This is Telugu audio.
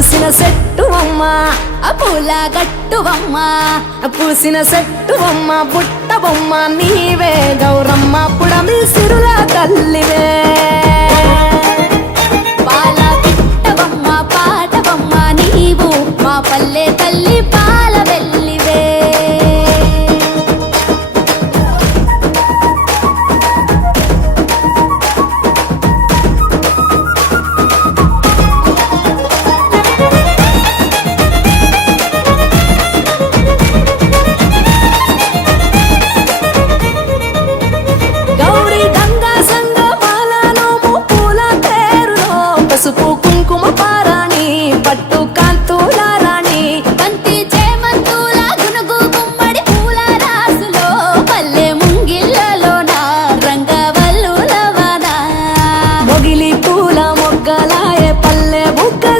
పూసిన చెట్టు బొమ్మ పూల గట్టు బొమ్మ పూసిన చెట్టు బొమ్మ పుట్ట బొమ్మ నీవే గౌరమ్మ పుడమి సిరుల తల్లివే బాల పిట్ట బొమ్మ పాట బొమ్మ నీవు మా పల్లె